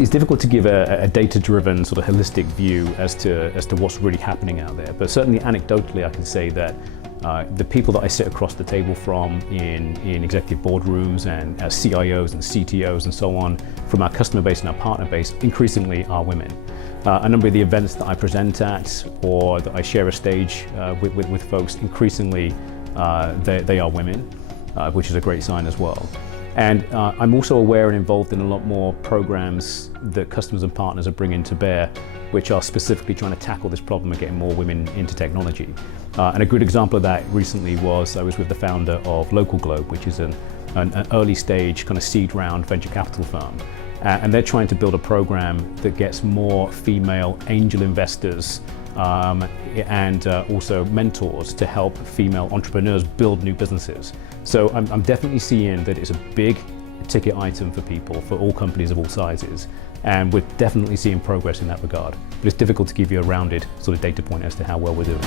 It's difficult to give a data-driven sort of holistic view as to what's really happening out there. But certainly anecdotally, I can say that the people that I sit across the table from in executive boardrooms and as CIOs and CTOs and so on, from our customer base and our partner base, increasingly are women. A number of the events that I present at or that I share a stage with folks, increasingly they are women, which is a great sign as well. And I'm also aware and involved in a lot more programs that customers and partners are bringing to bear, which are specifically trying to tackle this problem of getting more women into technology. And a good example of that recently was I was with the founder of Local Globe, which is an early stage kind of seed round venture capital firm. And they're trying to build a program that gets more female angel investors and also mentors to help female entrepreneurs build new businesses. So I'm definitely seeing that it's a big ticket item for people, for all companies of all sizes. And we're definitely seeing progress in that regard. But it's difficult to give you a rounded sort of data point as to how well we're doing.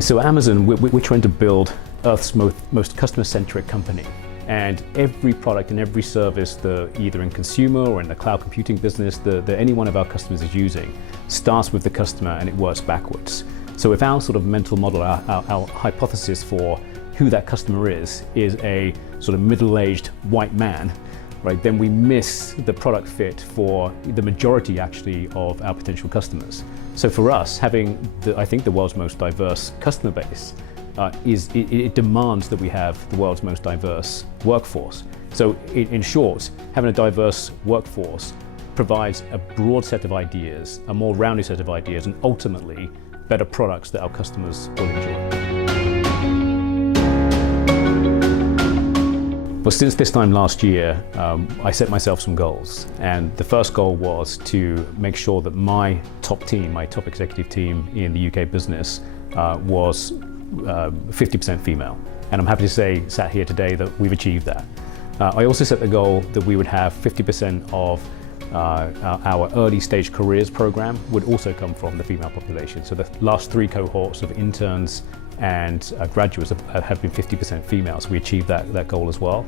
So at Amazon, we're trying to build Earth's most customer-centric company. And every product and every service that either in consumer or in the cloud computing business that any one of our customers is using starts with the customer and it works backwards. So if our sort of mental model, our hypothesis for who that customer is a sort of middle-aged white man, right, then we miss the product fit for the majority actually of our potential customers. So for us, having I think the world's most diverse customer base, it demands that we have the world's most diverse workforce. So in short, having a diverse workforce provides a broad set of ideas, a more rounded set of ideas, and ultimately better products that our customers will enjoy. Well, since this time last year, I set myself some goals. And the first goal was to make sure that my top team, my top executive team in the UK business was 50% female. And I'm happy to say, sat here today, that we've achieved that. I also set the goal that we would have 50% of our early stage careers program would also come from the female population. So the last 3 cohorts of interns and graduates have been 50% female, so we achieved that goal as well.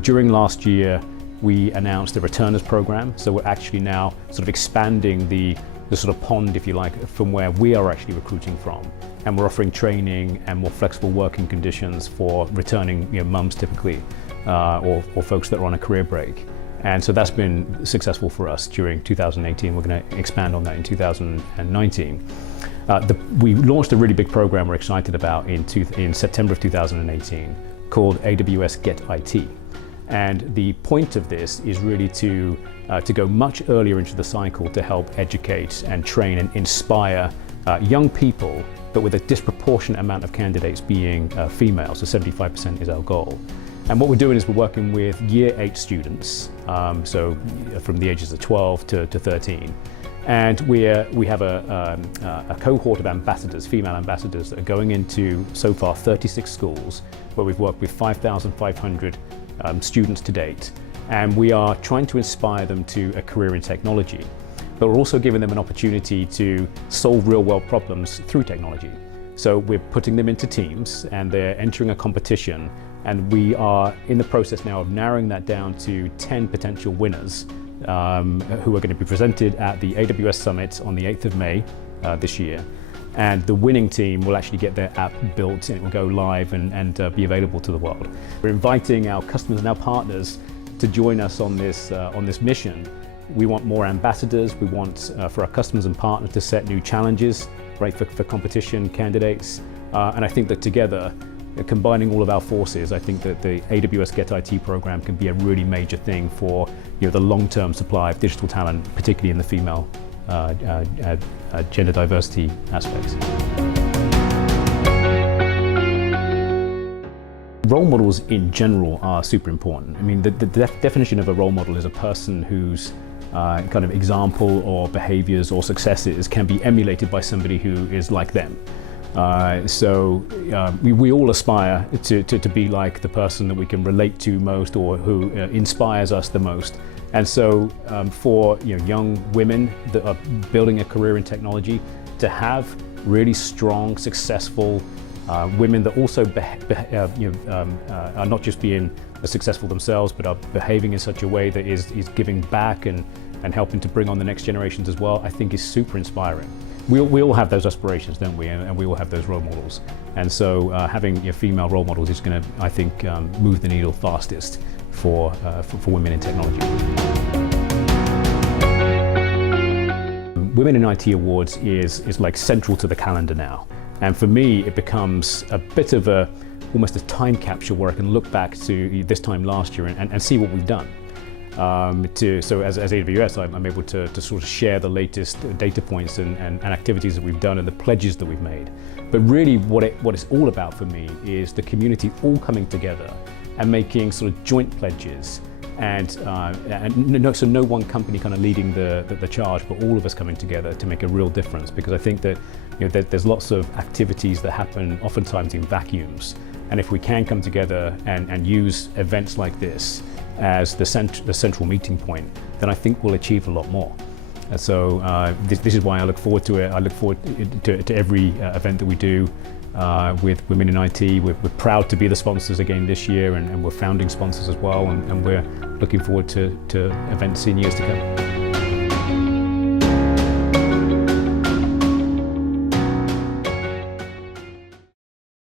During last year, we announced the returners program, so we're actually now sort of expanding the sort of pond, if you like, from where we are actually recruiting from. And we're offering training and more flexible working conditions for returning mums typically, or folks that are on a career break. And so that's been successful for us during 2018. We're going to expand on that in 2019. We launched a really big program we're excited about in September of 2018 called AWS Get IT. And the point of this is really to go much earlier into the cycle to help educate and train and inspire young people, but with a disproportionate amount of candidates being female, so 75% is our goal. And what we're doing is we're working with year 8 students, so from the ages of 12 to 13. And we have a cohort of ambassadors, female ambassadors, that are going into, so far, 36 schools, where we've worked with 5,500 students to date. And we are trying to inspire them to a career in technology, but we're also giving them an opportunity to solve real-world problems through technology. So we're putting them into teams and they're entering a competition, and we are in the process now of narrowing that down to 10 potential winners who are going to be presented at the AWS Summit on the 8th of May this year. And the winning team will actually get their app built and it will go live and be available to the world. We're inviting our customers and our partners to join us on this mission. We want more ambassadors. We want for our customers and partners to set new challenges, right, for competition candidates. And I think that together, combining all of our forces, I think that the AWS Get IT program can be a really major thing for the long-term supply of digital talent, particularly in the female gender diversity aspects. Role models in general are super important. I mean, the definition of a role model is a person whose kind of example or behaviors or successes can be emulated by somebody who is like them. We all aspire to be like the person that we can relate to most or who inspires us the most. And so for young women that are building a career in technology, to have really strong, successful women that also are not just being are successful themselves, but are behaving in such a way that is giving back and helping to bring on the next generations as well, I think is super inspiring. We all have those aspirations, don't we? And we all have those role models. And so having female role models is going to, I think, move the needle fastest for women in technology. Women in IT Awards is like central to the calendar now. And for me, it becomes a bit of almost a time capsule where I can look back to this time last year and see what we've done. So as AWS, I'm able to sort of share the latest data points and activities that we've done and the pledges that we've made. But really what it's all about for me is the community all coming together and making sort of joint pledges so no one company kind of leading the charge, but all of us coming together to make a real difference. Because I think that there's lots of activities that happen oftentimes in vacuums. And if we can come together and use events like this as the central meeting point, then I think we'll achieve a lot more. And so this is why I look forward to it. I look forward to every event that we do with Women in IT. We're proud to be the sponsors again this year, and we're founding sponsors as well, and we're looking forward to events in years to come.